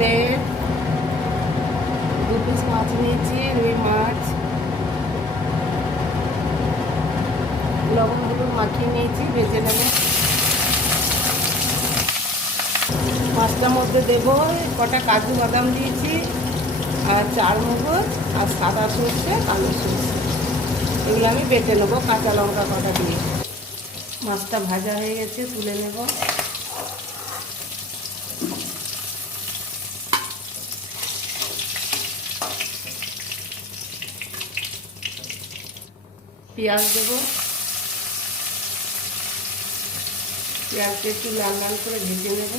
তেল দু পিস মাছ নিয়েছি, রুই মাছ লবণ হলুদ মাখিয়ে নিয়েছি, ভেজে নেব। মাছটার মধ্যে দেবো কটা কাজু বাদাম দিয়েছি, আর চার মগজ, আর সাদা সর্ষে, কালো সর্ষে। এগুলো আমি বেটে নেব, কাঁচা লঙ্কা কটা দিয়ে মাছটা ভাজা হয়ে গেছে, তুলে নেব। পেঁয়াজ দেবো। পেঁয়াজটা একটু লাল লাল করে ভেজে নেব।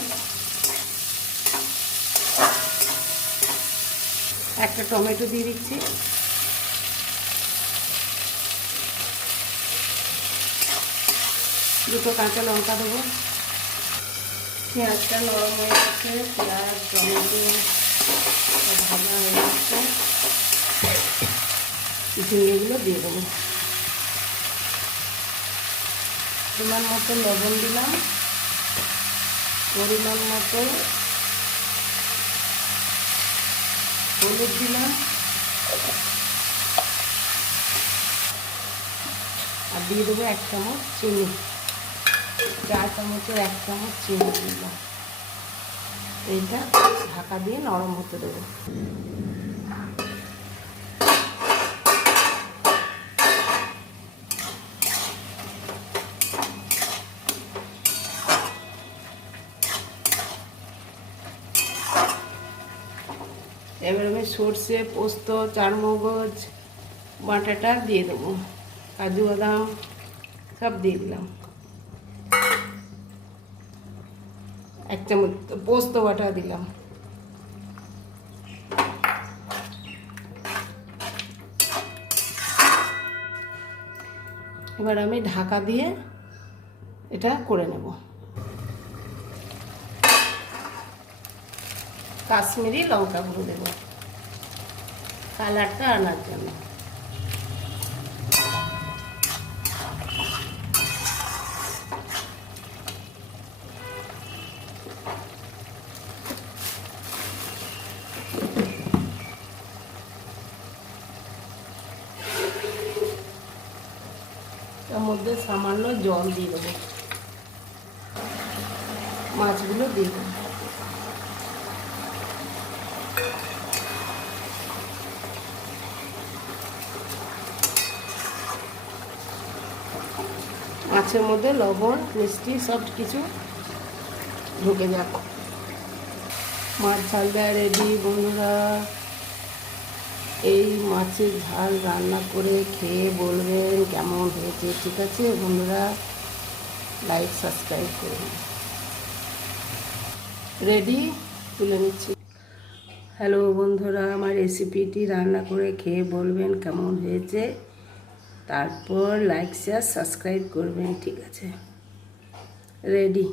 একটা টমেটো দিয়ে দিচ্ছি। দুটো কাঁচা লঙ্কা দেবো। পেঁয়াজটা নরম হয়ে গেছে, পেঁয়াজ, টমেটো ভাজা হয়ে গেছে। ঝিঙেগুলো দিয়ে দেবো। পরিমাণ মতো লবণ দিলাম। পরিমাণ মতো হলুদ দিলাম। আর দিয়ে দেবো এক চামচ চিনি। চা চামচের এক চামচ চিনি দিলাম। এইটা ঢাকা দিয়ে নরম হতে দেবো। এবার আমি সর্ষে, পোস্ত, চারমগজ, বাটাটা দিয়ে দেবো। কাজু বাদাম সব দিয়ে দিলাম। এক চামচ পোস্ত বাটা দিলাম। এবার আমি ঢাকা দিয়ে এটা করে নেব। কাশ্মীরি লঙ্কা গুঁড়ো দেবো। কালারটা আনার জন্য। মধ্যে সামান্য জল দিয়ে দেবো। মাছগুলো দিয়ে দেবো। মাছের মধ্যে লবণ, মিষ্টি, সব কিছু ঢুকে যাক। মাছ ঝাল দেওয়া রেডি বন্ধুরা। এই মাছের ঝাল রান্না করে খেয়ে বলবেন কেমন হয়েছে, ঠিক আছে? বন্ধুরা লাইক সাবস্ক্রাইব করুন। রেডি তুলে নিচ্ছি। হ্যালো বন্ধুরা, আমার রেসিপিটি রান্না করে খেয়ে বলবেন কেমন হয়েছে। তারপর লাইক শেয়ার সাবস্ক্রাইব করবেন, ঠিক আছে? রেডি